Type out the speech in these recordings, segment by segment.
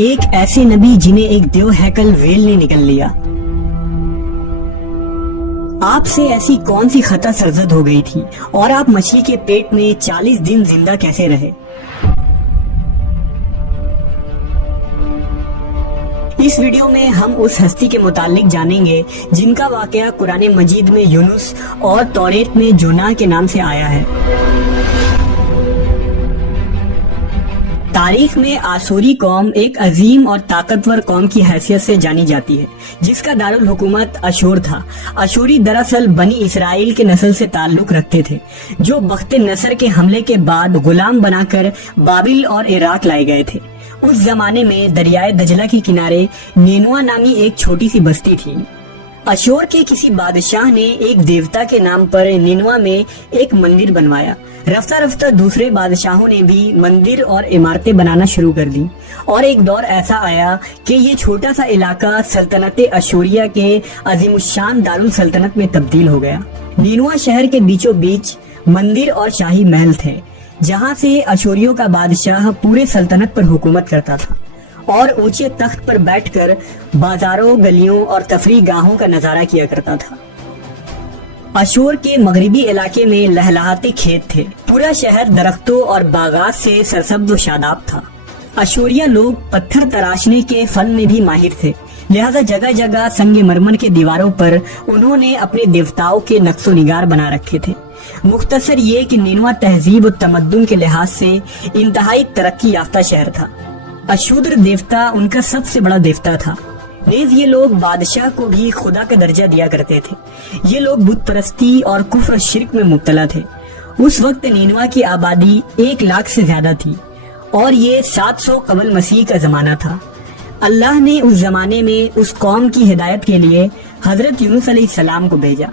ایک ایسے نبی جنہیں ایک دیو ہیکل ویل نے نکل لیا۔ آپ سے ایسی کون سی خطا سرزد ہو گئی تھی اور آپ مچھلی کے پیٹ میں 40 دن زندہ کیسے رہے؟ اس ویڈیو میں ہم اس ہستی کے متعلق جانیں گے جن کا واقعہ قرآن مجید میں یونس اور توریت میں جونا کے نام سے آیا ہے۔ تاریخ میں آسوری قوم ایک عظیم اور طاقتور قوم کی حیثیت سے جانی جاتی ہے جس کا دارالحکومت اشور تھا۔ اشوری دراصل بنی اسرائیل کے نسل سے تعلق رکھتے تھے جو بخت نصر کے حملے کے بعد غلام بنا کر بابل اور عراق لائے گئے تھے۔ اس زمانے میں دریائے دجلہ کے کنارے نینوا نامی ایک چھوٹی سی بستی تھی۔ اشور کے کسی بادشاہ نے ایک دیوتا کے نام پر نینوا میں ایک مندر بنوایا۔ رفتہ رفتہ دوسرے بادشاہوں نے بھی مندر اور عمارتیں بنانا شروع کر دی اور ایک دور ایسا آیا کہ یہ چھوٹا سا علاقہ سلطنت اشوریہ کے عظیم الشان دارالسلطنت میں تبدیل ہو گیا۔ نینوا شہر کے بیچوں بیچ مندر اور شاہی محل تھے جہاں سے اشوریوں کا بادشاہ پورے سلطنت پر حکومت کرتا تھا اور اونچے تخت پر بیٹھ کر بازاروں، گلیوں اور تفریح گاہوں کا نظارہ کیا کرتا تھا۔ اشور کے مغربی علاقے میں لہلہاتے کھیت تھے۔ پورا شہر درختوں اور باغات سے سرسبز و شاداب تھا۔ اشوریہ لوگ پتھر تراشنے کے فن میں بھی ماہر تھے، لہذا جگہ جگہ سنگ مرمر کے دیواروں پر انہوں نے اپنے دیوتاؤں کے نقش و نگار بنا رکھے تھے۔ مختصر یہ کہ نینوا تہذیب و تمدن کے لحاظ سے انتہائی ترقی یافتہ شہر تھا۔ اشودر دیوتا ان کا سب سے بڑا دیوتا تھا۔ نیز یہ لوگ بادشاہ کو بھی خدا کا درجہ دیا کرتے تھے۔ یہ لوگ بت پرستی اور کفر و شرک میں مبتلا تھے۔ اس وقت نینوا کی آبادی 1 لاکھ سے زیادہ تھی اور یہ 700 قبل مسیح کا زمانہ تھا۔ اللہ نے اس زمانے میں اس قوم کی ہدایت کے لیے حضرت یونس علیہ السلام کو بھیجا۔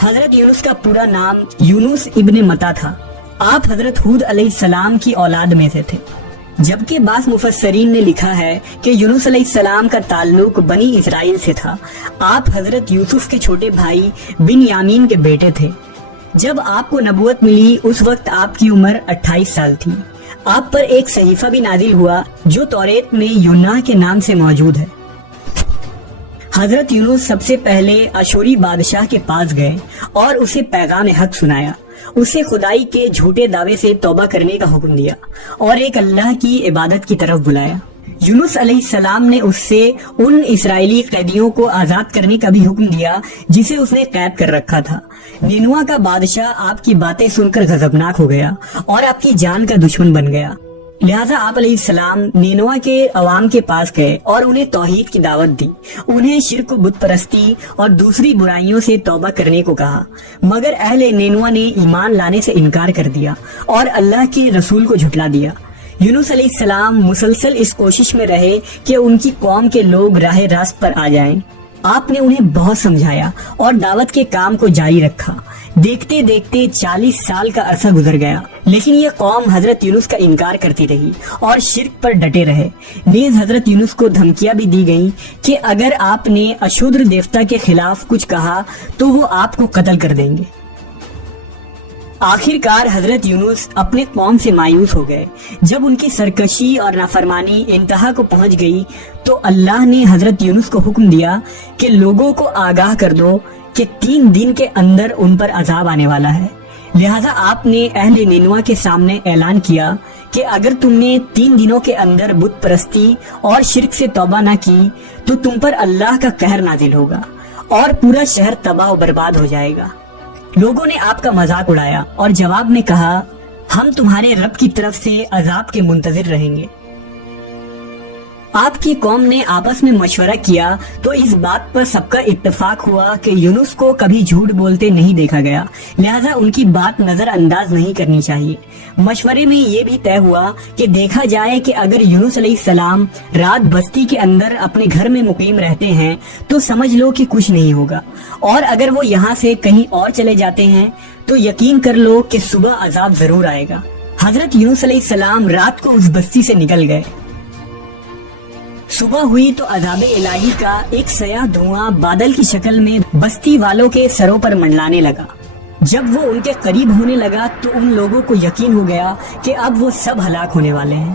حضرت یونس کا پورا نام یونس ابن متا تھا۔ آپ حضرت ہود علیہ السلام کی اولاد میں سے تھے، جبکہ بعض مفسرین نے لکھا ہے کہ یونس علیہ السلام کا تعلق بنی اسرائیل سے تھا۔ آپ حضرت یوسف کے چھوٹے بھائی بن یامین کے بیٹے تھے۔ جب آپ کو نبوت ملی اس وقت آپ کی عمر 28 سال تھی۔ آپ پر ایک صحیفہ بھی نازل ہوا جو توریت میں یونا کے نام سے موجود ہے۔ حضرت یونس سب سے پہلے اشوری بادشاہ کے پاس گئے اور اسے پیغام حق سنایا، اسے خدائی کے جھوٹے دعوے سے توبہ کرنے کا حکم دیا اور ایک اللہ کی عبادت کی طرف بلایا۔ یونس علیہ السلام نے اس سے ان اسرائیلی قیدیوں کو آزاد کرنے کا بھی حکم دیا جسے اس نے قید کر رکھا تھا۔ نینوا کا بادشاہ آپ کی باتیں سن کر غضبناک ہو گیا اور آپ کی جان کا دشمن بن گیا، لہذا آپ علیہ السلام نینوا کے عوام کے پاس گئے اور انہیں توحید کی دعوت دی، انہیں شرک و بت پرستی اور دوسری برائیوں سے توبہ کرنے کو کہا، مگر اہل نینوا نے ایمان لانے سے انکار کر دیا اور اللہ کے رسول کو جھٹلا دیا۔ یونس علیہ السلام مسلسل اس کوشش میں رہے کہ ان کی قوم کے لوگ راہ راست پر آ جائیں۔ آپ نے انہیں بہت سمجھایا اور دعوت کے کام کو جاری رکھا۔ دیکھتے دیکھتے 40 سال کا عرصہ گزر گیا، لیکن یہ قوم حضرت یونس کا انکار کرتی رہی اور شرک پر ڈٹے رہے۔ نیز حضرت یونس کو دھمکیاں بھی دی گئیں کہ اگر آپ نے اشودر دیوتا کے خلاف کچھ کہا تو وہ آپ کو قتل کر دیں گے۔ آخر کار حضرت یونس اپنے قوم سے مایوس ہو گئے۔ جب ان کی سرکشی اور نافرمانی انتہا کو پہنچ گئی تو اللہ نے حضرت یونس کو حکم دیا کہ لوگوں کو آگاہ کر دو کہ 3 دن کے اندر ان پر عذاب آنے والا ہے۔ لہذا آپ نے اہل نینوا کے سامنے اعلان کیا کہ اگر تم نے 3 دنوں کے اندر بت پرستی اور شرک سے توبہ نہ کی تو تم پر اللہ کا قہر نازل ہوگا اور پورا شہر تباہ و برباد ہو جائے گا۔ لوگوں نے آپ کا مذاق اڑایا اور جواب میں کہا، ہم تمہارے رب کی طرف سے عذاب کے منتظر رہیں گے۔ آپ کی قوم نے آپس میں مشورہ کیا تو اس بات پر سب کا اتفاق ہوا کہ یونس کو کبھی جھوٹ بولتے نہیں دیکھا گیا، لہذا ان کی بات نظر انداز نہیں کرنی چاہیے۔ مشورے میں یہ بھی طے ہوا کہ دیکھا جائے کہ اگر یونس علیہ السلام رات بستی کے اندر اپنے گھر میں مقیم رہتے ہیں تو سمجھ لو کہ کچھ نہیں ہوگا، اور اگر وہ یہاں سے کہیں اور چلے جاتے ہیں تو یقین کر لو کہ صبح عذاب ضرور آئے گا۔ حضرت یونس علیہ السلام رات کو اس بستی سے نکل گئے۔ صبح ہوئی تو عذاب الہی کا ایک سیاہ دھواں بادل کی شکل میں بستی والوں کے سروں پر منڈلانے لگا۔ جب وہ ان کے قریب ہونے لگا تو ان لوگوں کو یقین ہو گیا کہ اب وہ سب ہلاک ہونے والے ہیں۔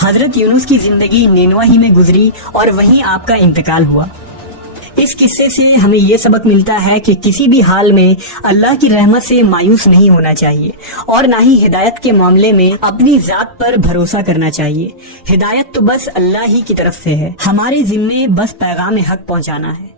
حضرت یونس کی زندگی نینوا ہی میں گزری اور وہیں آپ کا انتقال ہوا۔ اس قصے سے ہمیں یہ سبق ملتا ہے کہ کسی بھی حال میں اللہ کی رحمت سے مایوس نہیں ہونا چاہیے اور نہ ہی ہدایت کے معاملے میں اپنی ذات پر بھروسہ کرنا چاہیے۔ ہدایت تو بس اللہ ہی کی طرف سے ہے، ہمارے ذمے بس پیغام حق پہنچانا ہے۔